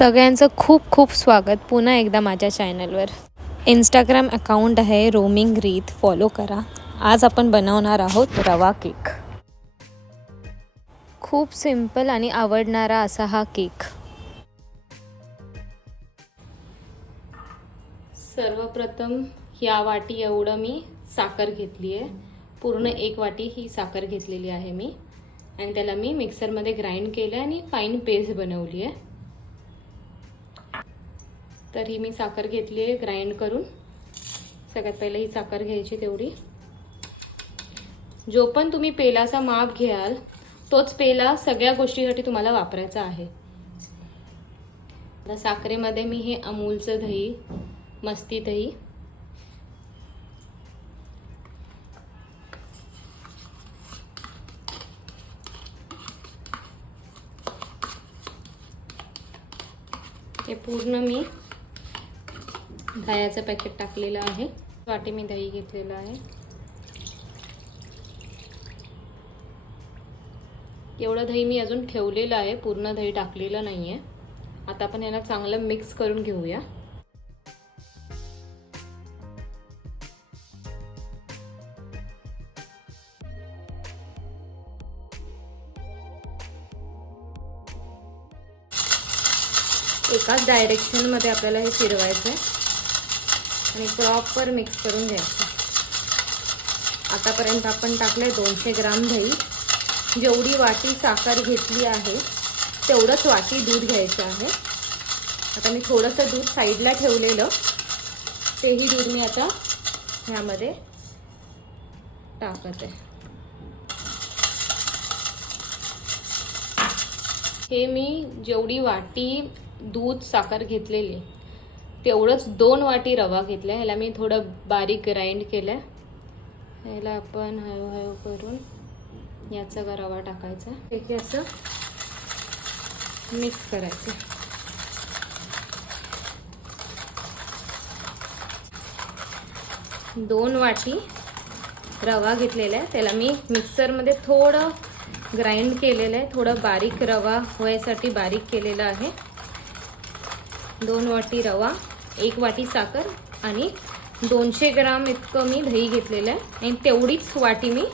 सगळ्यांचं खूप खूप स्वागत पुन्हा एकदा माझ्या चॅनलवर. इंस्टाग्राम अकाउंट आहे रोमिंग रीत, फॉलो करा. आज आपण बनवणार आहोत रवा केक. खूप सिंपल आणि आवडणारा असा हा केक. सर्वप्रथम या वाटी एवढं मी साखर घेतली आहे. पूर्ण 1 वाटी ही साखर घेतलेली आहे मी आणि त्याला मी मिक्सरमध्ये ग्राइंड केलं आणि फाईन पेस्ट बनवली आहे. तर ही मी साखर घेतली आहे ग्राइंड करून. सगळ्यात पहिले ही साखर घ्यायची तेवढी. जो पण तुम्ही पेलाचा माप घ्याल तोच पेला सगळ्या गोष्टीसाठी तुम्हाला वापरायचा आहे. आता साखरेमध्ये मी हे अमूलचं दही, मस्ती दही, हे पूर्ण मी दह्याचं पॅकेट टाकलेलं आहे. वाटी मी दही घेतलेलं आहे. एवढं दही मी अजून ठेवलेलं आहे, पूर्ण दही टाकलेलं नाहीये. आता आपण याला चांगलं मिक्स करून घेऊया. एकाच डायरेक्शनमध्ये आपल्याला हे फिरवायचं आहे आणि प्रॉपर मिक्स करून घ्यायचं. आतापर्यंत आपण टाकले 200 ग्राम दही. जेवढी वाटी साखर घेतली आहे तेवढंच वाटी दूध घ्यायचं आहे. आता मी थोडंसं दूध साईडला ठेवलेलं, तेही दूध मी आता ह्यामध्ये टाकत आहे. हे मी जेवढी वाटी दूध साखर घेतलेली तेवढंच 2 वाटी रवा घेतला. ह्याला मी थोडं बारीक ग्राइंड केलं. ह्याला आपण हळूहळू करून याचा रवा टाकायचा. हे असं मिक्स करायचं. दोन वाटी रवा घेतलेला आहे, त्याला मी मिक्सरमध्ये थोडं ग्राइंड केलेलं आहे. थोडं बारीक रवा व्हायसाठी बारीक केलेलं आहे. 2 वाटी रवा, 1 वाटी साखर आणि 200 ग्राम इतकं मी दही घेतलेलं आहे आणि तेवढीच वाटी मी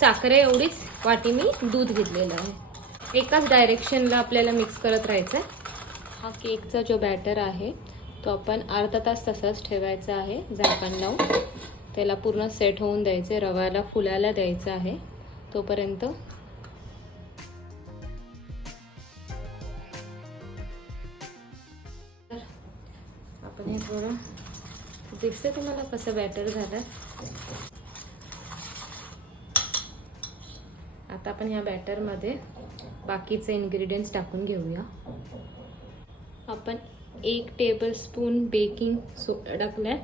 साखर, एवढीच वाटी मी दूध घेतलेलं आहे. एकाच डायरेक्शनला आपल्याला मिक्स करत राहायचं आहे. हा केकचा जो बॅटर आहे तो आपण अर्धा तास तसाच ठेवायचा आहे झाकण लावून. त्याला पूर्ण सेट होऊन द्यायचं, रव्याला फुलायला द्यायचं आहे तोपर्यंत. आपण हे थोडं दिसते तुम्हाला कसं बॅटर झालं. आता आपण ह्या बॅटरमध्ये बाकीचे इन्ग्रेडियंट्स टाकून घेऊया. आपण 1 टेबलस्पून बेकिंग सोडा टाकलाय,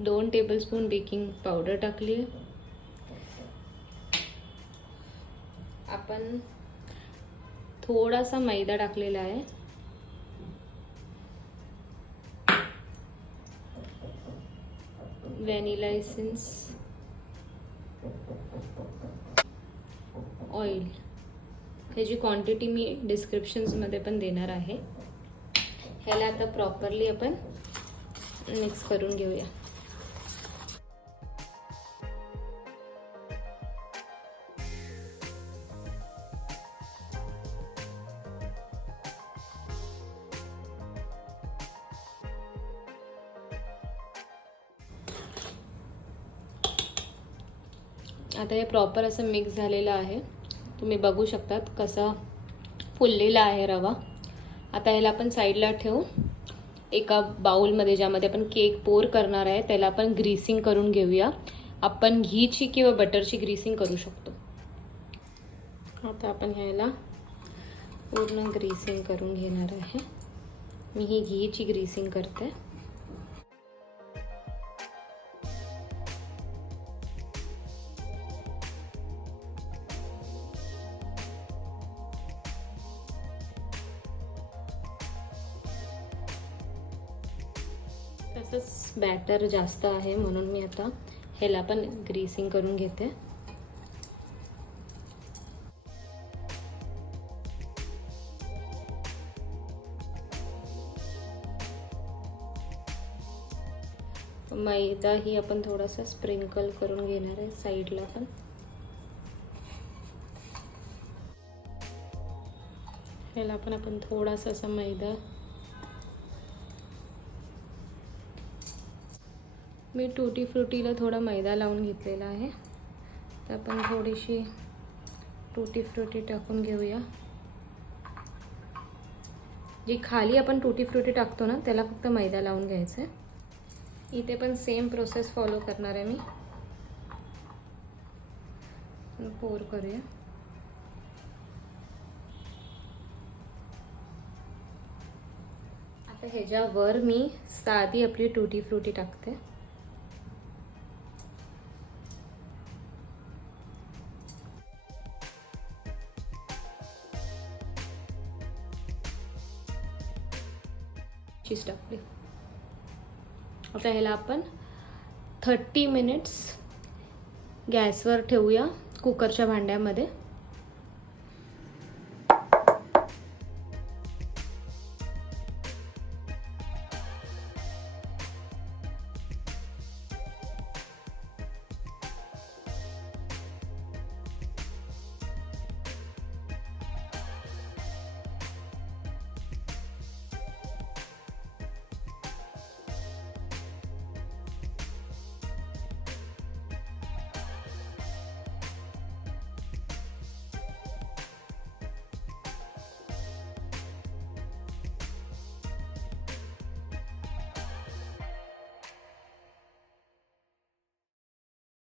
2 टेबलस्पून बेकिंग पावडर टाकली. आपण थोडासा मैदा टाकलेला आहे. व्हॅनिला एसेन्स, ऑइल, ह्याची क्वांटिटी मी डिस्क्रिप्शन्समध्ये पण देणार आहे. ह्याला आता प्रॉपरली आपण मिक्स करून घेऊया. आता हे प्रॉपर असं मिक्स झालेलं आहे. तुम्ही बघू शकतात कसा फुललेला आहे रवा. आता ह्याला आपण साईडला ठेवू. एका बाउलमध्ये ज्यामध्ये आपण केक पोर करणार आहे त्याला आपण ग्रीसिंग करून घेऊया. आपण घीची किंवा बटरची ग्रीसिंग करू शकतो. आता आपण ह्याला पूर्ण ग्रीसिंग करून घेणार आहे. मी ही घीची ग्रीसिंग करते. तसंच बॅटर जास्त आहे म्हणून मी आता ह्याला पण ग्रीसिंग करून घेते. मैदा ही आपण थोडासा स्प्रिंकल करून घेणार आहे साईडला पण. ह्याला पण आपण थोडासा असा मैदा, मी टूटी फ्रुटीला थोडा मैदा लावून घेतलेला आहे. तर आपण थोडीशी टूटी फ्रुटी टाकून घेऊया. जी खाली आपण टूटी फ्रुटी टाकतो ना त्याला फक्त मैदा लावून घ्यायचं आहे. इथे पण सेम प्रोसेस फॉलो करणार आहे मी. पोर करूया. आता ह्याच्यावर मी साधी आपली टूटी फ्रुटी टाकते. चीज टाकली. आता ह्याला आपण 30 मिनिट्स गॅसवर ठेवूया कुकरच्या भांड्यामध्ये.